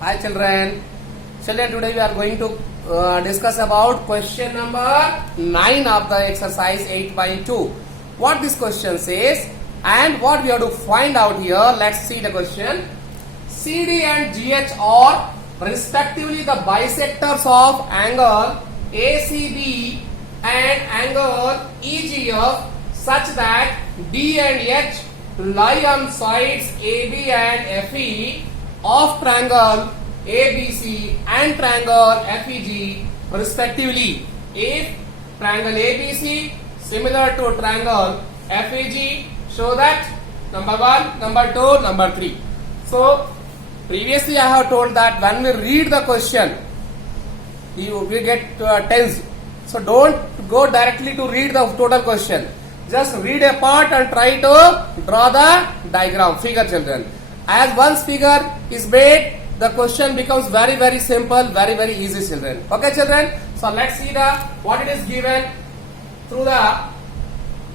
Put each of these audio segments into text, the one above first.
Hi children. Children, today we are going to discuss about question number 9 of the exercise 8.2. What this question says and what we have to find out here. Let's see the question. CD and GH are respectively the bisectors of angle ACB and angle EGF such that D and H lie on sides AB and FE of triangle ABC and triangle FEG respectively. If triangle ABC similar to triangle FEG, show that number 1, number 2, number 3. So previously I have told that when we read the question, we get tensed. So don't go directly to read the total question. Just read a part and try to draw the diagram, figure children. As once figure is made, the question becomes very simple, very easy children. Okay children, so let's see the what it is given through the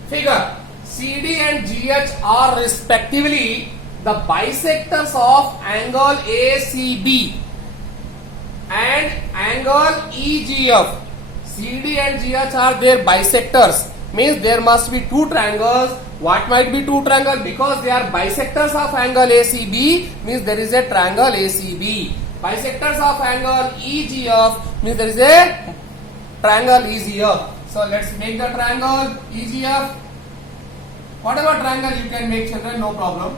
figure. CD and GH are respectively the bisectors of angle ACB and angle EGF. CD and GH are their bisectors, means there must be two triangles. What might be two triangles? Because they are bisectors of angle ACB, means there is a triangle ACB. Bisectors of angle EGF means there is a triangle EGF. So let's make the triangle EGF. Whatever triangle you can make children, no problem.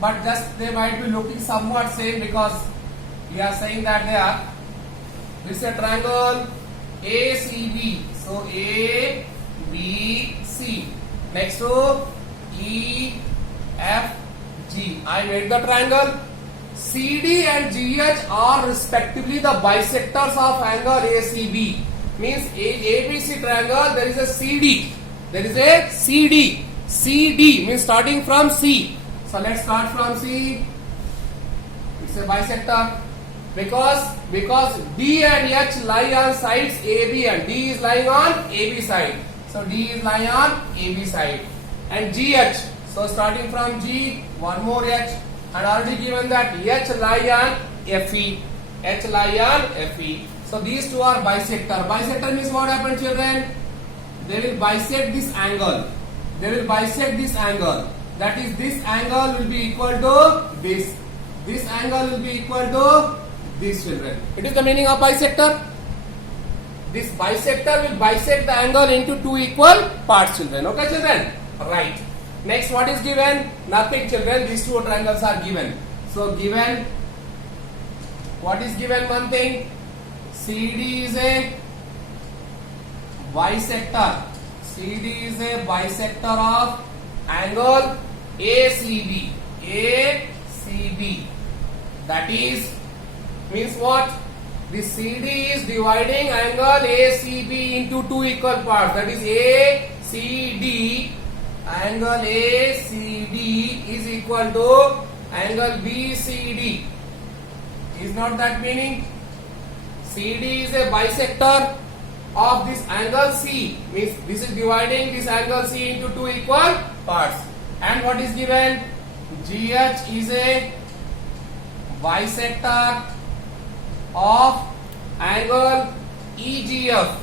But just they might be looking somewhat same because we are saying that they are. This is a triangle ACB. So A, B, C. Next to E, F, G. I made the triangle. CD and GH are respectively the bisectors of angle ACB. Means ABC triangle, there is a CD. There is a CD. CD means starting from C. So let's start from C. It's a bisector. Because D and H lie on sides AB and D is lying on AB side. So D is lying on AB side. And GH. So starting from G, one more H. And already given that H lie on FE. H lie on FE. So these two are bisector. Bisector means what happened children? They will bisect this angle. They will bisect this angle. That is, this angle will be equal to this. This angle will be equal to these children. It is the meaning of bisector. This bisector will bisect the angle into two equal parts children. Okay children? Right. Next what is given? Nothing children. These two triangles are given. So given, what is given? One thing. CD is a bisector. CD is a bisector of angle ACB. ACB. That is, means what? The CD is dividing angle ACB into two equal parts. That is ACD. Angle ACD is equal to angle BCD. Is not that meaning? CD is a bisector of this angle C. Means this is dividing this angle C into two equal parts. And what is given? GH is a bisector of angle EGF.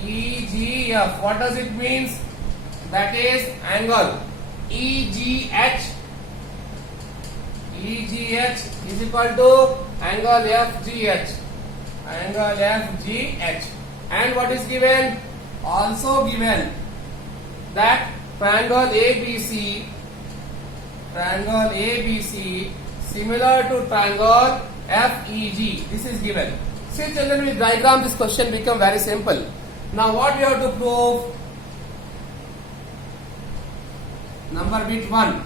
EGF. What does it mean? That is angle EGH. EGH is equal to angle FGH. Angle FGH. And what is given? Also given that triangle ABC. Triangle ABC similar to triangle FEG. This is given. See children, with diagram this question become very simple. Now what we have to prove? Number bit 1.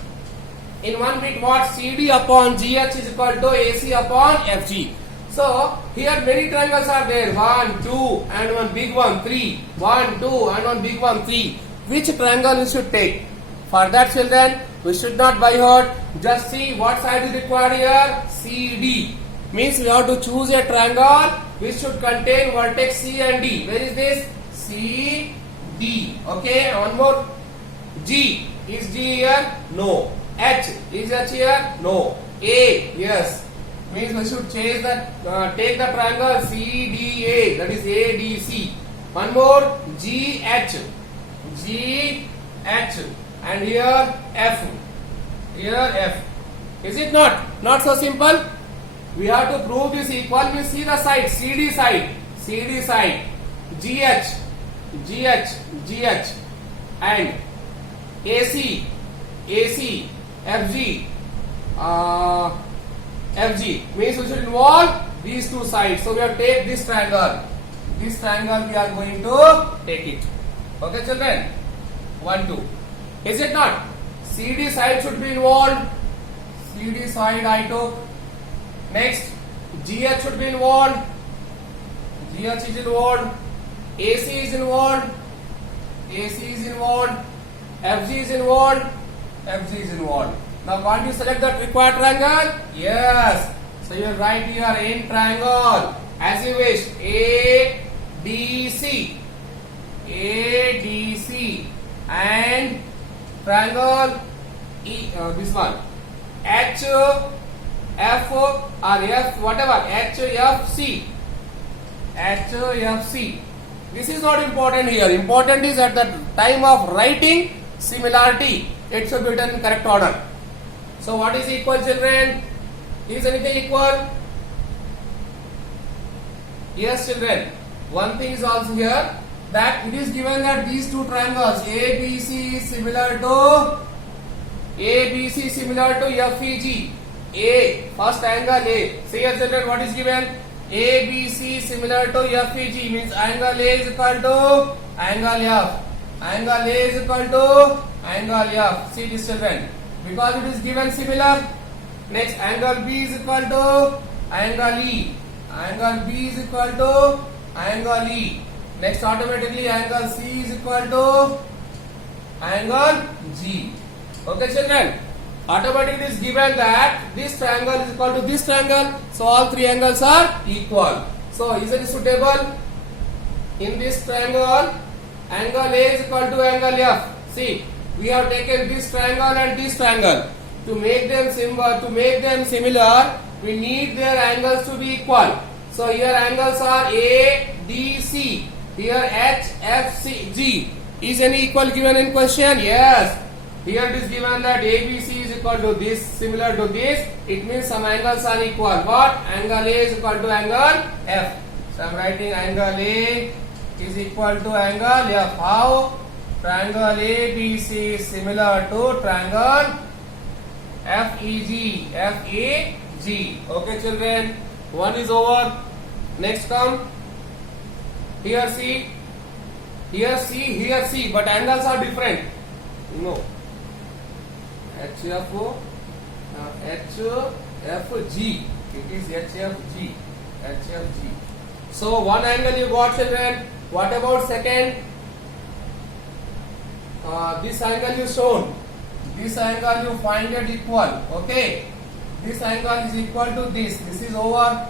In one bit what? CD upon GH is equal to AC upon FG. So here many triangles are there. 1, 2 and one big one 3. 1, 2 and one big one 3. Which triangle we should take? For that children, we should not by heart. Just see what side is required here. CD. Means we have to choose a triangle which should contain vertex C and D. Where is this? C, D. Okay, one more. G. Is G here? No. H. Is H here? No. A, yes. Means we should change that, take the triangle CDA, that is ADC. One more, GH, and here F, Is it not? Not so simple. We have to prove this equal. We see the side, CD side, GH, and AC, FG, means we should involve these two sides. So we have to take this triangle. This triangle we are going to take it. Okay, children? 1, 2. Is it not? CD side should be involved. CD side I took. Next, GH should be involved. GH is involved. AC is involved. FG is involved. Now, can't you select that required triangle? Yes. So you write here in triangle as you wish. ADC, and triangle this one. HF or F, whatever. HFC. This is not important here. Important is at the time of writing similarity. It should be written in correct order. So what is equal, children? Is anything equal? Yes, children. One thing is also here, that it is given that these two triangles ABC is similar to FEG. A, first angle A. See here, children, what is given? ABC similar to FEG, means angle A is equal to angle F. See this, children, because it is given similar. Next, angle B is equal to angle E. Next, automatically angle C is equal to angle G. Okay, children? Automatically it is given that this triangle is equal to this triangle. So all three angles are equal. So is it suitable? In this triangle, angle A is equal to angle F. See, we have taken this triangle and this triangle. To make them similar, we need their angles to be equal. So here angles are ADC. Here HFG. Is any equal given in question? Yes. Here it is given that ABC is equal to this, similar to this. It means some angles are equal. What? Angle A is equal to angle F. So I am writing angle A is equal to angle F. How? Triangle ABC is similar to triangle FEG. Okay, children. One is over. Next come. Here C. Here C. But angles are different. No. HFG. It is HFG. So one angle you got, children. What about second? This angle you shown. This angle you find it equal. Okay. This angle is equal to this. This is over.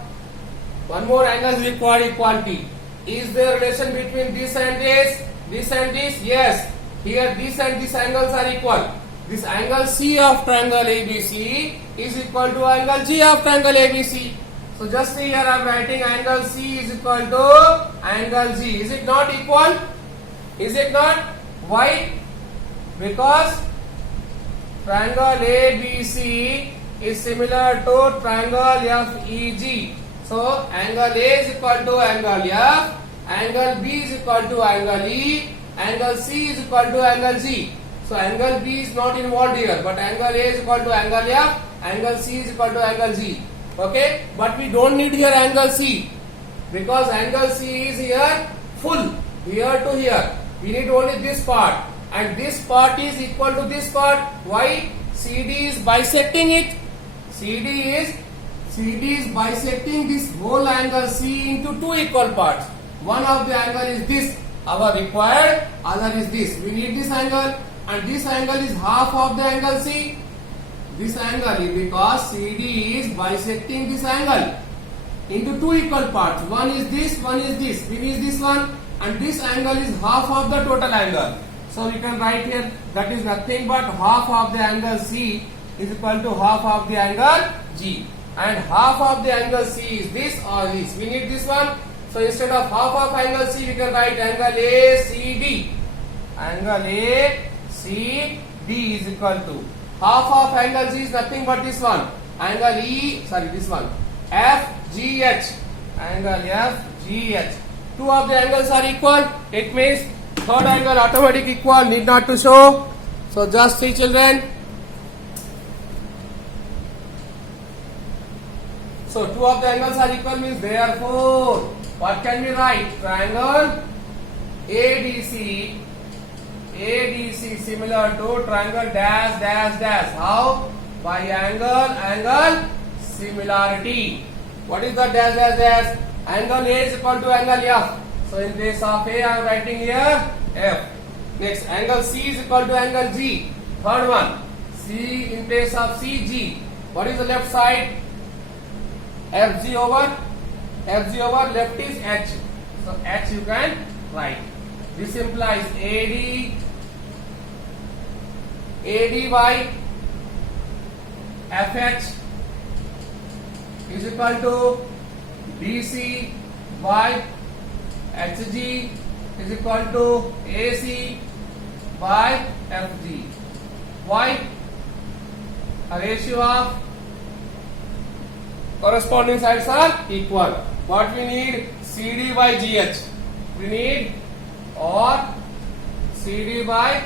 One more angle is required equality. Is there relation between this and this? This and this? Yes. Here this and this angles are equal. This angle C of triangle ABC is equal to angle G of triangle ABC. So just see here I am writing angle C is equal to angle G. Is it not equal? Is it not? Why? Because triangle ABC is similar to triangle FEG. So angle A is equal to angle F, angle B is equal to angle E, angle C is equal to angle G. So angle B is not involved here, but angle A is equal to angle F, angle C is equal to angle G. Okay, but we don't need here angle C, because angle C is here full, here to here. We need only this part, and this part is equal to this part. Why? CD is bisecting it. CD is bisecting this whole angle C into two equal parts. One of the angle is this, our required, other is this. We need this angle, and this angle is half of the angle C. This angle is because CD is bisecting this angle into two equal parts. One is this, one is this. We need this one, and this angle is half of the total angle. So we can write here that is nothing but half of the angle C is equal to half of the angle G. And half of the angle C is this or this. We need this one. So instead of half of angle C, we can write angle ACD. Angle ACD is equal to half of angle C is nothing but this one. Angle this one. FGH. Angle FGH. Two of the angles are equal. It means third angle automatic equal. Need not to show. So just see, children. So two of the angles are equal means therefore what can we write? Triangle ADC similar to triangle dash dash dash. How? By angle similarity. What is the dash dash dash? Angle A is equal to angle F. So in place of A I am writing here F. Next angle C is equal to angle G. Third one C in place of CG. What is the left side? FG over left is H. So H you can write. This implies AD by FH is equal to BC by HG is equal to AC by FG. Why? A ratio of corresponding sides are equal. What we need? CD by GH. We need or CD by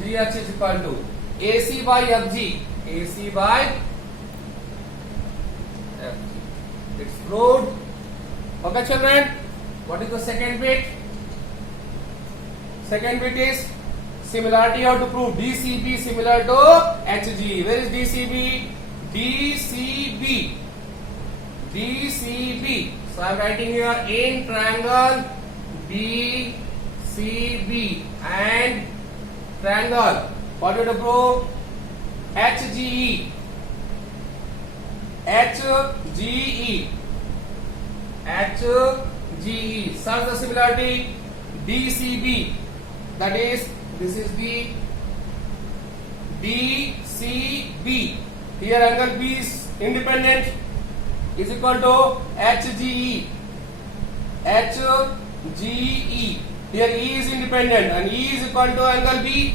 GH is equal to AC by FG. AC by FG. It's proved. Okay, children. What is the second bit? Second bit is similarity. How to prove DCB similar to HG. Where is DCB? DCB. So I am writing here in triangle DCB and triangle. What do you prove? HGE. Search the similarity. DCB. That is, this is the DCB. Here angle B is independent. Is equal to HGE. Here E is independent and E is equal to angle B.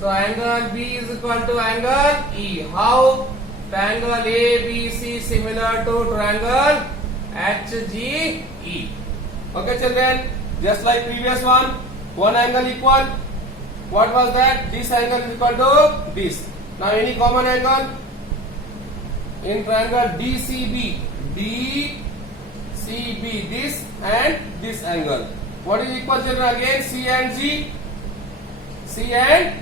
So angle B is equal to angle E. How? Triangle ABC similar to triangle HGE. Okay, children. Just like previous one angle equal. What was that? This angle is equal to this. Now any common angle in triangle DCB, this and this angle. What is equal, children? Again C and G. So I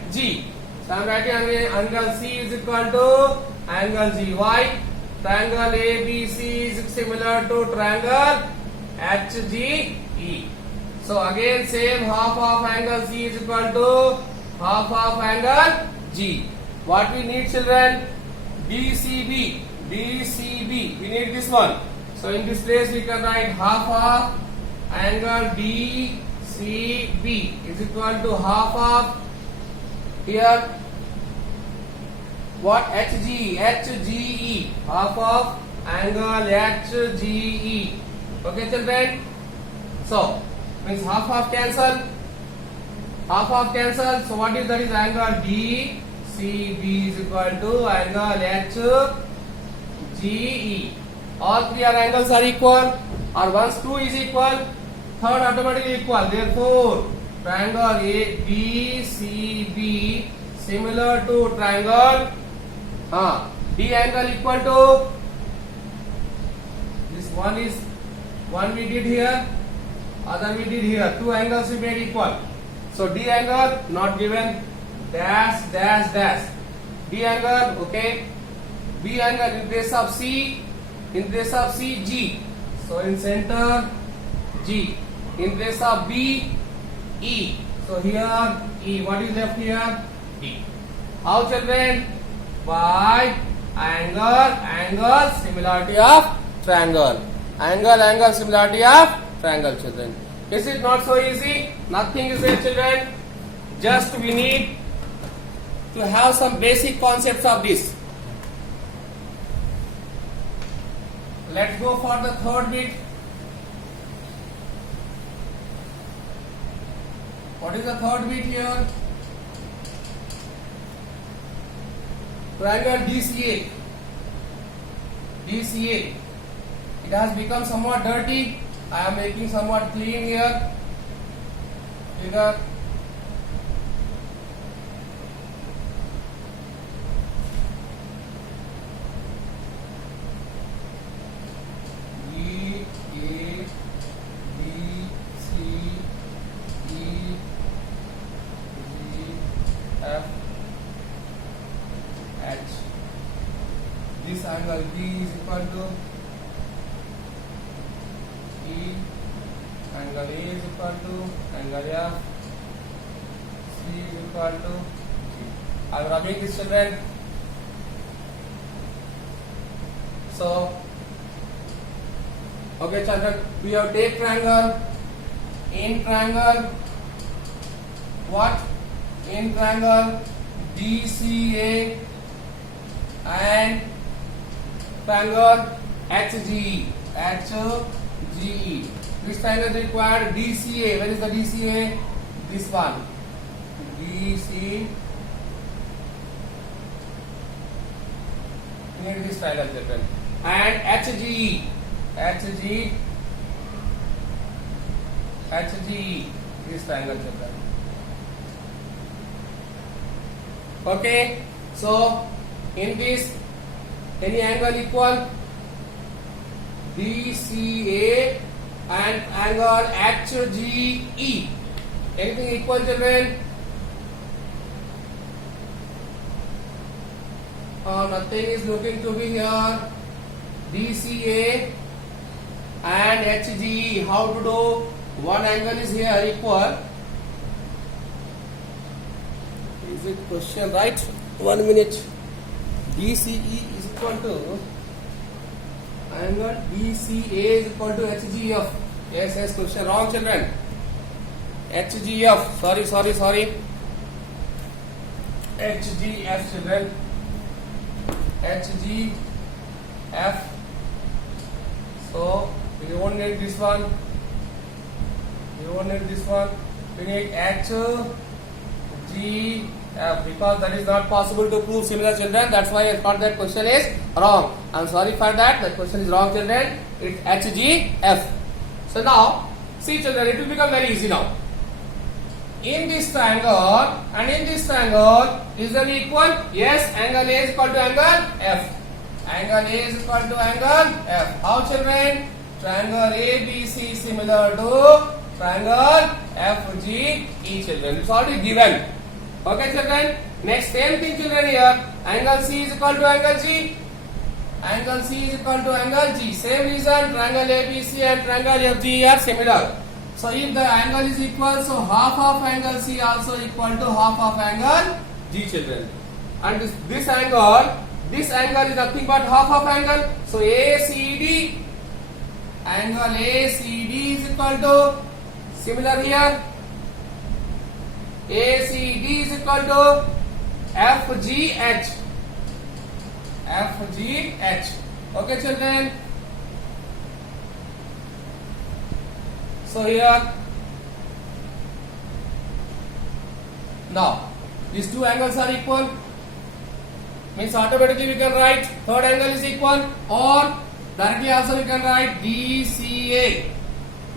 am writing angle C is equal to angle G. Why? Triangle ABC is similar to triangle HGE. So again same, half of angle C is equal to half of angle G. What we need, children? DCB. We need this one. So in this place we can write half of angle DCB is equal to half of here what? HGE. Half of angle HGE. Okay, children. So means half of cancel. So what is that? Is angle DCB is equal to angle HGE. All three angles are equal, or once 2 is equal, third automatically equal. Therefore, triangle ABCB similar to triangle D angle equal to this one is one we did here, other we did here. Two angles we made equal. So D angle not given. Dash dash dash. D angle okay. B angle in place of C. In place of C, G. So in center, G. In place of B, E. So here, E. What is left here? D. How, children? By angle, similarity of triangle. Angle, similarity of triangle, children. Is it not so easy? Nothing is there, children. Just we need to have some basic concepts of this. Let's go for the third bit. What is the third bit here? Triangle DCA. DCA. It has become somewhat dirty. I am making somewhat clean here. Figure. E, A, B, C, E, G, F, H. This angle D is equal to E, angle A is equal to angle F, C is equal to G. I am rubbing this, children. So, okay, children, we have take triangle. In triangle, what? In triangle DCA and triangle HGE. HGE. This triangle required DCA. Where is the DCA? This one. DC. We need this triangle, children. And HGE. HGE. This triangle, children. Okay. So, in this, any angle equal DCA and angle HGE. Anything equal, children? Nothing is looking to be here. DCA and HGE. How to do? One angle is here equal. Is it question right? 1 minute. DCE is equal to angle DCA is equal to HGF. Yes, question wrong, children. HGF. Sorry. HGF, children. HGF. So we don't need this one. We need HGF because that is not possible to prove, similar, children. That's why I thought that question is wrong. I'm sorry for that. That question is wrong, children. It's HGF. So now, see, children, it will become very easy now. In this triangle and in this triangle, is there equal? Yes, angle A is equal to angle F. Angle A is equal to angle F. How, children? Triangle ABC similar to triangle FGE, children. It's already given. Okay, children. Next, same thing, children, here. Angle C is equal to angle G. Angle C is equal to angle G. Same reason, triangle ABC and triangle FGE are similar. So, if the angle is equal, so half of angle C also equal to half of angle G, children. And this angle is nothing but half of angle. So, ACD, angle ACD is equal to, similar here, ACD is equal to FGH. Okay, children. So here, now these two angles are equal, means automatically we can write third angle is equal, or directly also we can write DCA.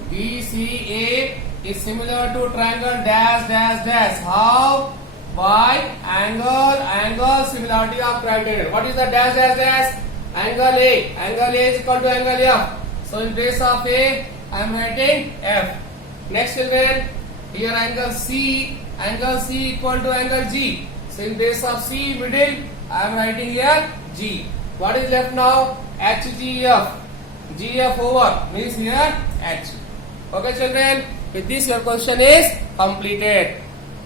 DCA is similar to triangle dash dash dash. How? By angle similarity of criterion. What is the dash dash dash? Angle A. Angle A is equal to angle F. So in place of A, I am writing F. Next, children, here angle C equal to angle G. So in place of C middle, I am writing here G. What is left now? HGF. GF over means here H. Okay, children, with this your question is completed.